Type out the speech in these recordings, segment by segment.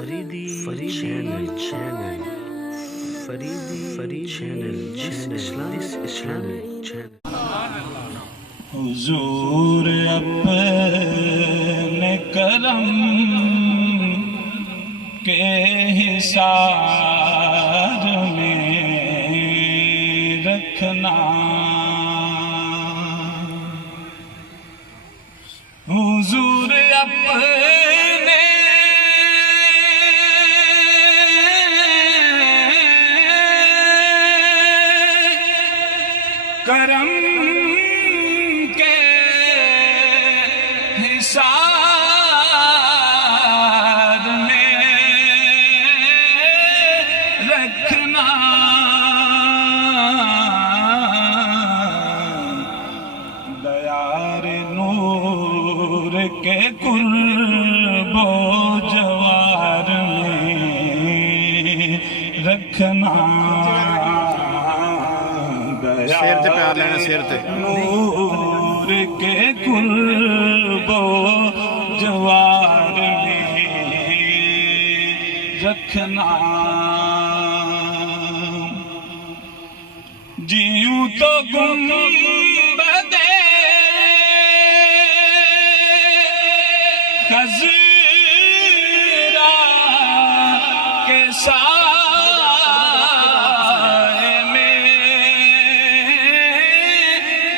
Faridi channel Faridi channel اسلامی channel حضور اپنے کرم کے حصار میں رکھنا، حضور اپنے کرم کے حصار میں رکھنا، دیار نور کے قرب و جوار میں رکھنا، نور کے قرب و جوار میں رکھنا، جیوں تو گنبد خضرا کے سائے میں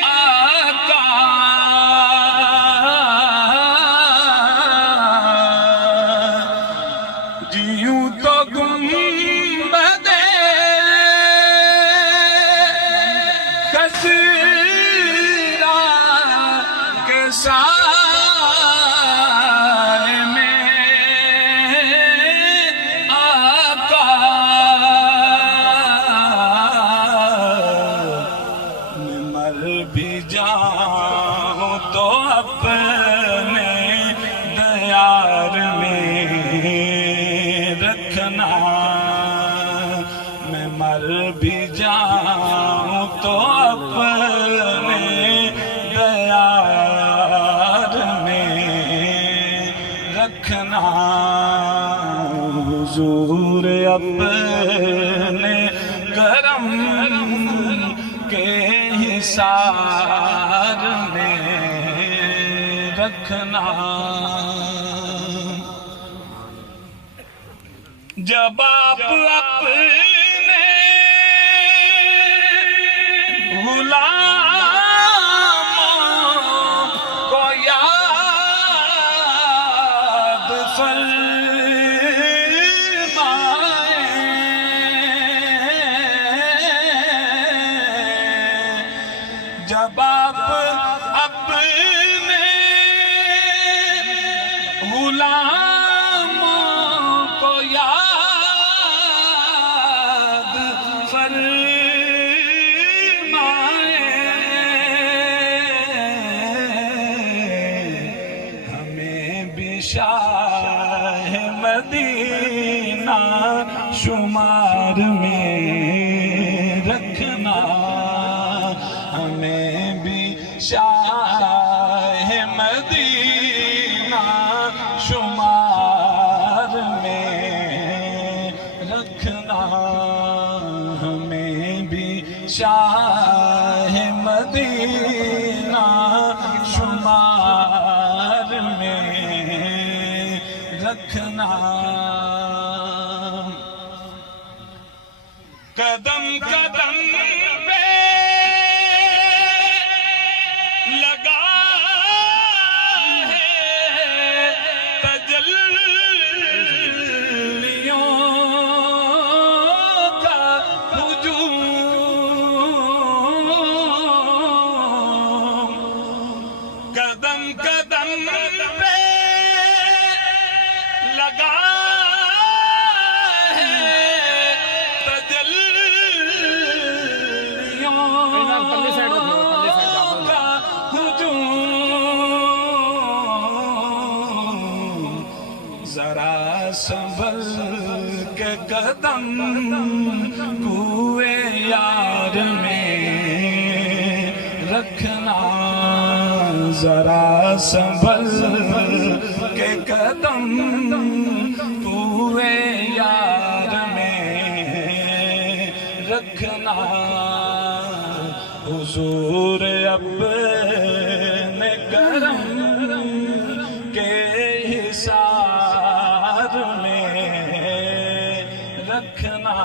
آقا جیوں تو گنبد خضرا کے سائے میں آقا میں مر بھی جاؤں تو اپنے دیار میں رکھنا، میں مر بھی جاؤں تو اپنے دیار میں رکھنا، حضور اپنے کرم کے حصار میں رکھنا، جب آپ اپنے غلاموں کو یاد فرمائیں، جب آپ اپنے غلاموں کو یاد فرمائیں، ہمیں بھی شاہ مدینہ شمار میں رکھنا، ہمیں بھی شاہ مدینہ شمار میں رکھنا، ہمیں بھی شاہ مدینہ شمار میں رکھنا، قدم قدم پہ لگا ہے تجلیوں کا ہجوم، قدم قدم پہ لگا ہے تجلیوں کا ہجوم، ذرا سنبھل کے قدم کوئے یار میں رکھنا، ذرا سنبھل کے قدم قدم پورے یار میں رکھنا حضور اپنے کرم کے حصار میں رکھنا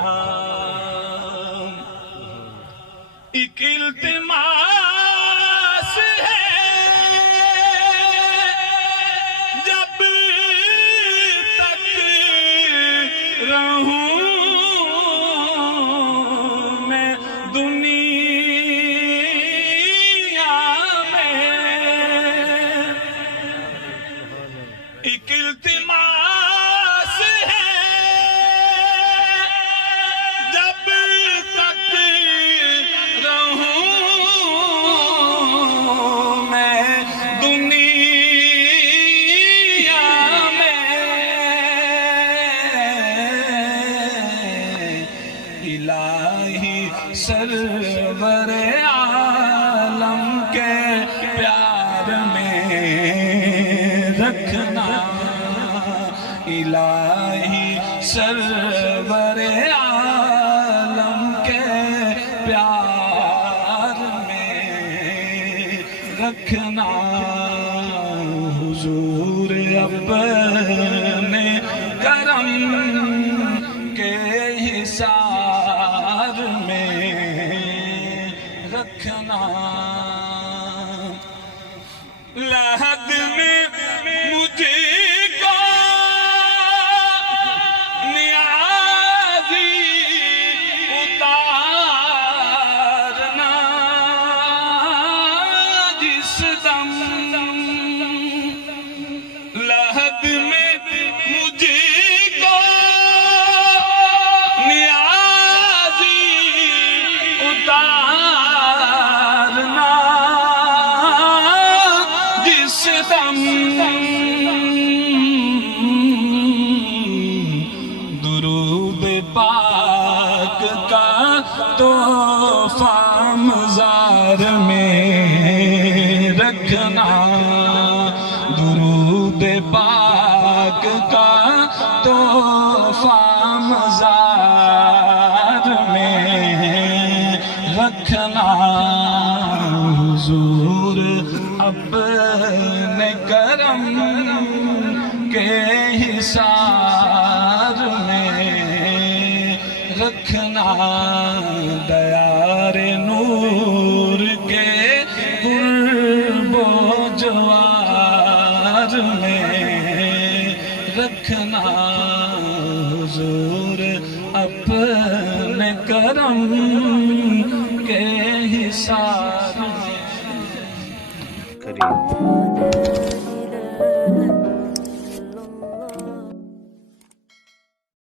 ایک التماس ہے جب تک رہوں میں دنیا میں ایک التماس ہے جب تک رہوں میں دنیا میں الہی سرور عالم کے پیار میں رکھنا الہی سرور عالم کے پیار میں رکھنا حضور اپنے کرم کے حصار میں رکھنا لحد میں مجھے کو نیازی اتارنا جس دم لحد میں مجھے کو نیازی اتارنا جس دم درود پاک کا تحفہ مزار میں رکھنا درود پاک کا تحفہ مزار میں رکھنا حضور اپنے کرم کے حصار میں رکھنا دیار نور کے قرب و جوار میں رکھنا حضور اپنے کرم کے حصار میں کریم